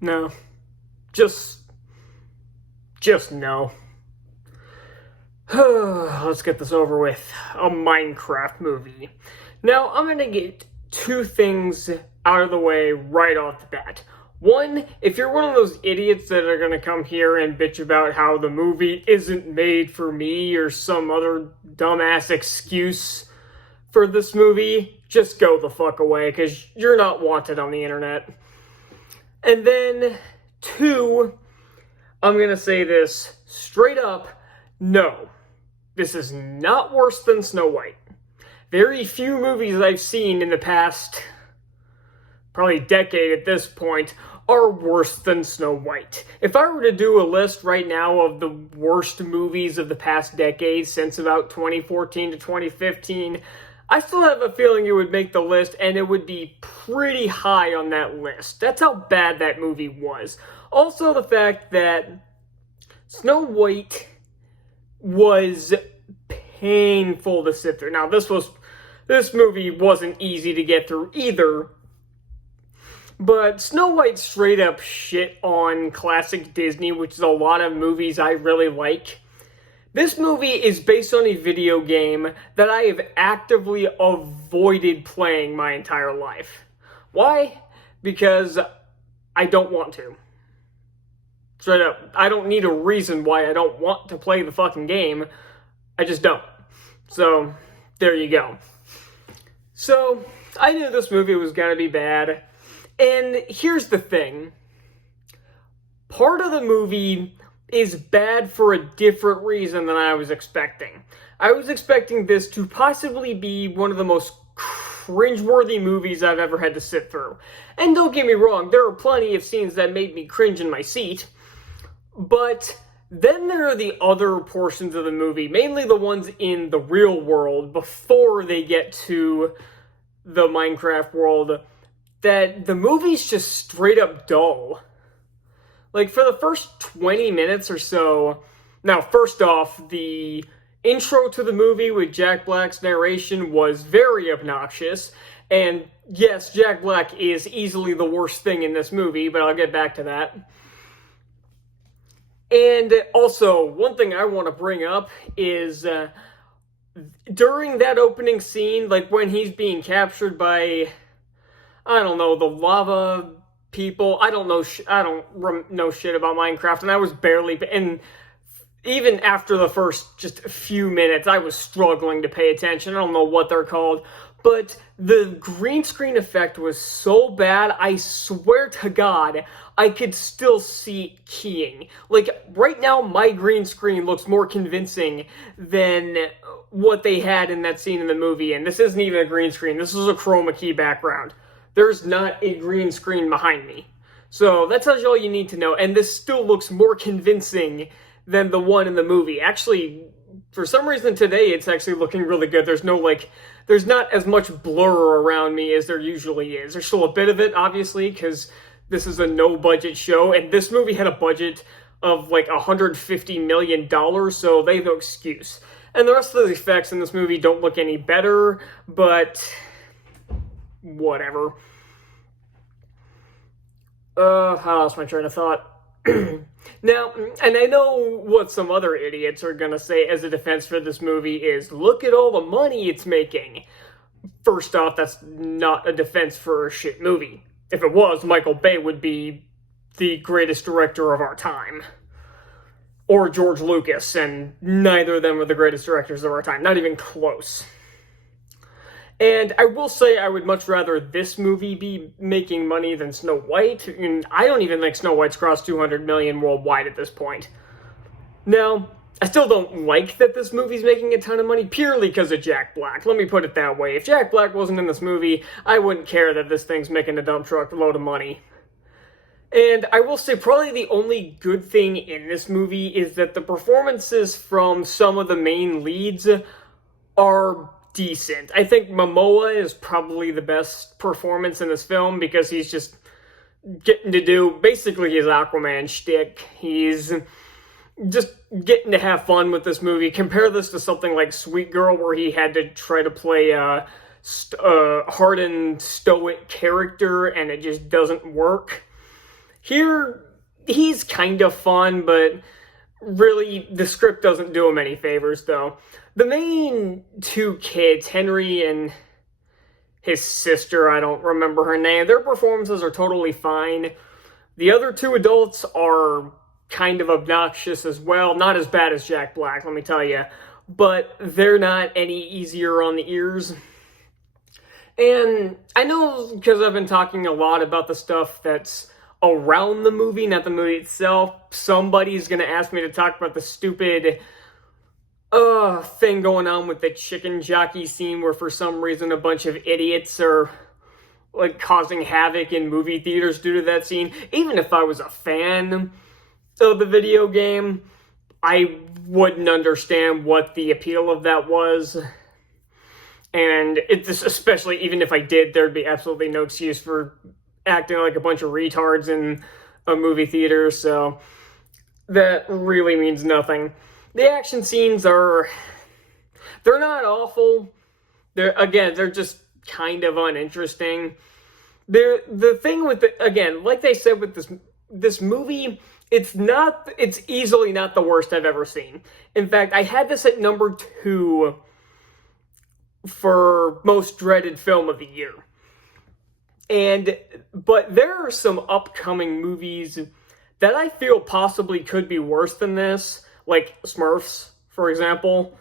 No. Just, just no. Let's get this over with. A Minecraft movie. Now, I'm gonna get two things out of the way right off the bat. One, if you're one of those idiots that are gonna come here and bitch about how the movie isn't made for me or some other dumbass excuse for this movie, just go the fuck away, because you're not wanted on the internet. And then, two, I'm gonna say this straight up, no. This is not worse than Snow White. Very few movies I've seen in the past, probably decade at this point, are worse than Snow White. If I were to do a list right now of the worst movies of the past decade, since about 2014 to 2015, I still have a feeling it would make the list, and it would be pretty high on that list. That's how bad that movie was. Also, the fact that Snow White was painful to sit through. Now, this movie wasn't easy to get through either, but Snow White straight up shit on classic Disney, which is a lot of movies I really like. This movie is based on a video game that I have actively avoided playing my entire life. Why? Because I don't want to. Straight up, I don't need a reason why I don't want to play the fucking game. I just don't. So, there you go. So, I knew this movie was gonna be bad. And here's the thing. Part of the movie is bad for a different reason than I was expecting. I was expecting this to possibly be one of the most cringeworthy movies I've ever had to sit through. And don't get me wrong, there are plenty of scenes that made me cringe in my seat. But then there are the other portions of the movie, mainly the ones in the real world, before they get to the Minecraft world, that the movie's just straight up dull. Like, for the first 20 minutes or so, now, first off, the intro to the movie with Jack Black's narration was very obnoxious, and yes, Jack Black is easily the worst thing in this movie, but I'll get back to that. And also, one thing I want to bring up is, during that opening scene, like when he's being captured by, I don't know, the lava people, I don't know shit about Minecraft, and I was barely, and even after the first just few minutes, I was struggling to pay attention. I don't know what they're called, but the green screen effect was so bad, I swear to God, I could still see keying. Like, right now, my green screen looks more convincing than what they had in that scene in the movie, and this isn't even a green screen, this is a chroma key background. There's not a green screen behind me. So, that tells you all you need to know, and this still looks more convincing than the one in the movie. Actually, for some reason today, it's actually looking really good. There's not as much blur around me as there usually is. There's still a bit of it, obviously, because this is a no-budget show, and this movie had a budget of like $150 million, so they have no excuse. And the rest of the effects in this movie don't look any better, but whatever. I lost my train of thought. Now, and I know what some other idiots are gonna say as a defense for this movie is, look at all the money it's making. First off, that's not a defense for a shit movie. If it was, Michael Bay would be the greatest director of our time. Or George Lucas, and neither of them are the greatest directors of our time. Not even close. And I will say I would much rather this movie be making money than Snow White. And I don't even think Snow White's crossed 200 million worldwide at this point. Now, I still don't like that this movie's making a ton of money purely because of Jack Black. Let me put it that way. If Jack Black wasn't in this movie, I wouldn't care that this thing's making a dump truck load of money. And I will say probably the only good thing in this movie is that the performances from some of the main leads are decent. I think Momoa is probably the best performance in this film because he's just getting to do basically his Aquaman shtick. He's just getting to have fun with this movie. Compare this to something like Sweet Girl, where he had to try to play a hardened, stoic character, and it just doesn't work. Here, he's kind of fun, but really, the script doesn't do him any favors, though. The main two kids, Henry and his sister, I don't remember her name, their performances are totally fine. The other two adults are kind of obnoxious as well. Not as bad as Jack Black, let me tell you. But they're not any easier on the ears. And I know, because I've been talking a lot about the stuff that's around the movie, not the movie itself, somebody's going to ask me to talk about the stupid thing going on with the chicken jockey scene where for some reason a bunch of idiots are like causing havoc in movie theaters due to that scene. Even if I was a fan of the video game, I wouldn't understand what the appeal of that was. And it's especially, even if I did, there'd be absolutely no excuse for acting like a bunch of retards in a movie theater, so that really means nothing. The action scenes they're not awful. They're just kind of uninteresting. The thing with again, like they said with this movie, it's easily not the worst I've ever seen. In fact, I had this at number 2 for most dreaded film of the year. But there are some upcoming movies that I feel possibly could be worse than this, like Smurfs, for example,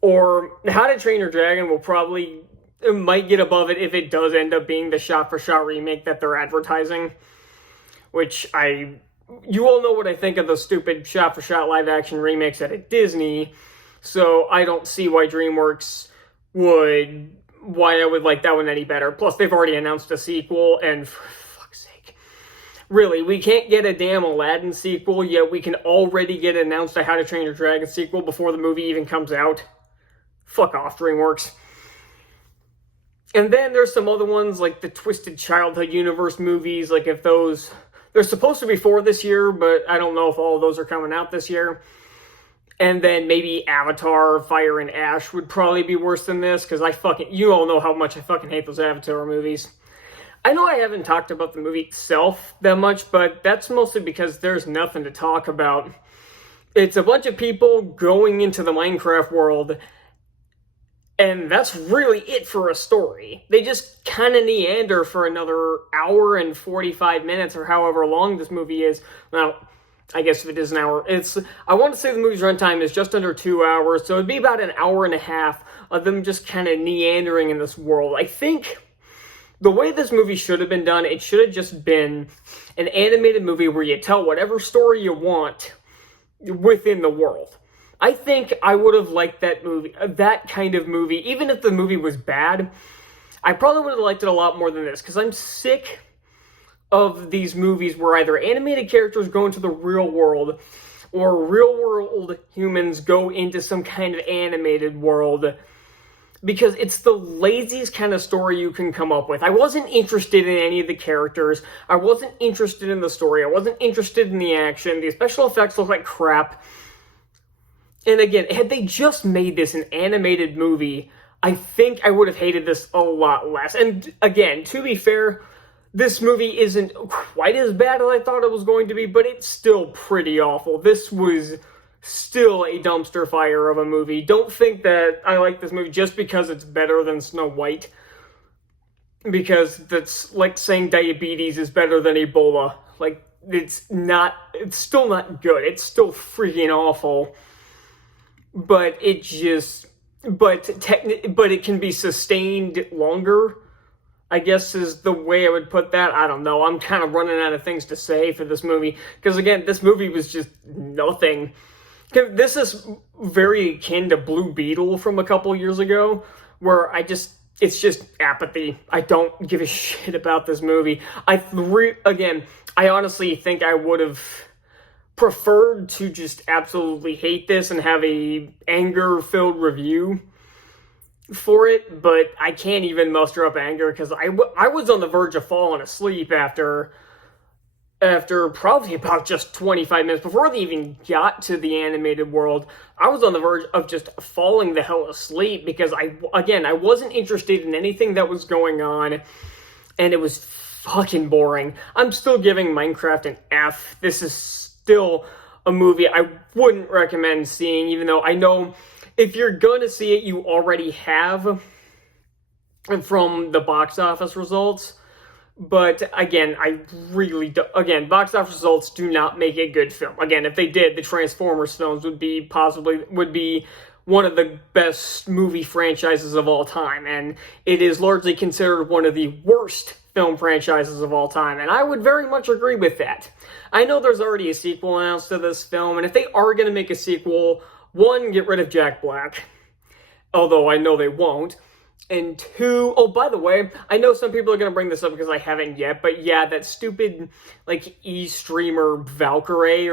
or How to Train Your Dragon might get above it if it does end up being the shot-for-shot remake that they're advertising, which you all know what I think of the stupid shot-for-shot live-action remakes at Disney, so I don't see why why I would like that one any better. Plus, they've already announced a sequel, and for fuck's sake, really, we can't get a damn Aladdin sequel, yet we can already get announced a How to Train Your Dragon sequel before the movie even comes out. Fuck off, DreamWorks. And then there's some other ones, like the Twisted Childhood Universe movies, like if those... They're supposed to be 4 this year, but I don't know if all of those are coming out this year. And then maybe Avatar, Fire and Ash would probably be worse than this, because you all know how much I fucking hate those Avatar movies. I know I haven't talked about the movie itself that much, but that's mostly because there's nothing to talk about. It's a bunch of people going into the Minecraft world, and that's really it for a story. They just kind of neander for another hour and 45 minutes, or however long this movie is. Now, I guess if it is an hour, I want to say the movie's runtime is just under 2 hours, so it'd be about an hour and a half of them just kind of meandering in this world. I think the way this movie should have been done, it should have just been an animated movie where you tell whatever story you want within the world. I think I would have liked that kind of movie, even if the movie was bad. I probably would have liked it a lot more than this, because I'm sick of these movies where either animated characters go into the real world or real world humans go into some kind of animated world, because it's the laziest kind of story you can come up with. I wasn't interested in any of the characters. I wasn't interested in the story. I wasn't interested in the action. The special effects look like crap. And again, had they just made this an animated movie, I think I would have hated this a lot less. And again, to be fair, this movie isn't quite as bad as I thought it was going to be, but it's still pretty awful. This was still a dumpster fire of a movie. Don't think that I like this movie just because it's better than Snow White, because that's like saying diabetes is better than Ebola. Like, it's still not good. It's still freaking awful. But it can be sustained longer, I guess is the way I would put that. I don't know. I'm kind of running out of things to say for this movie. Because again, this movie was just nothing. This is very akin to Blue Beetle from a couple years ago, where it's just apathy. I don't give a shit about this movie. I honestly think I would have preferred to just absolutely hate this and have a anger-filled review for it, but I can't even muster up anger because I was on the verge of falling asleep after probably about just 25 minutes before they even got to the animated world. I was on the verge of just falling the hell asleep because I wasn't interested in anything that was going on, and it was fucking boring. I'm still giving Minecraft an F. This is still a movie I wouldn't recommend seeing, even though I know if you're gonna see it, you already have from the box office results. But again, I really do, again, box office results do not make a good film. Again, if they did, the Transformers films would be one of the best movie franchises of all time, and it is largely considered one of the worst film franchises of all time, and I would very much agree with that. I know there's already a sequel announced to this film, and if they are going to make a sequel, one, get rid of Jack Black, although I know they won't. And two, oh, by the way, I know some people are going to bring this up because I haven't yet, but yeah, that stupid, like, e-streamer Valkyrie,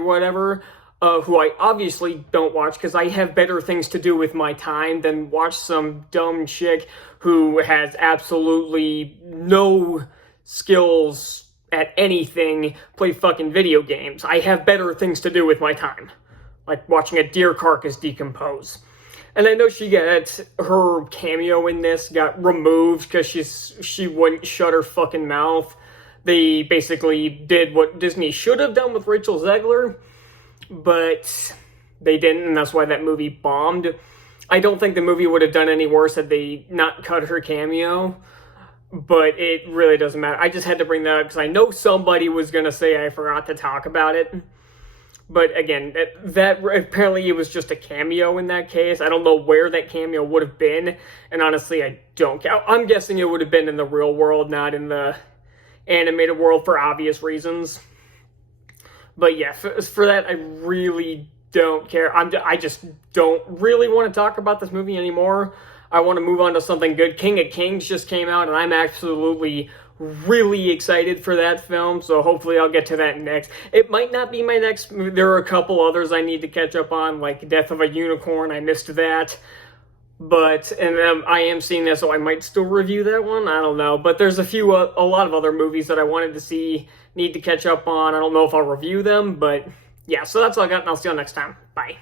whatever, who I obviously don't watch because I have better things to do with my time than watch some dumb chick who has absolutely no skills at anything play fucking video games. I have better things to do with my time, like watching a deer carcass decompose. And I know her cameo in this got removed because she wouldn't shut her fucking mouth. They basically did what Disney should have done with Rachel Zegler, but they didn't, and that's why that movie bombed. I don't think the movie would have done any worse had they not cut her cameo, but it really doesn't matter. I just had to bring that up because I know somebody was going to say I forgot to talk about it. But again, that apparently it was just a cameo in that case. I don't know where that cameo would have been, and honestly, I don't care. I'm guessing it would have been in the real world, not in the animated world for obvious reasons. But yeah, for that, I really don't care. I just don't really want to talk about this movie anymore. I want to move on to something good. King of Kings just came out, and I'm absolutely really excited for that film, so hopefully I'll get to that next. It might not be my next. There are a couple others I need to catch up on, like Death of a Unicorn. I missed that. And I am seeing that, so I might still review that one. I don't know. But there's a lot of other movies that I wanted to see, need to catch up on. I don't know if I'll review them, but yeah, so that's all I got, and I'll see you all next time. Bye.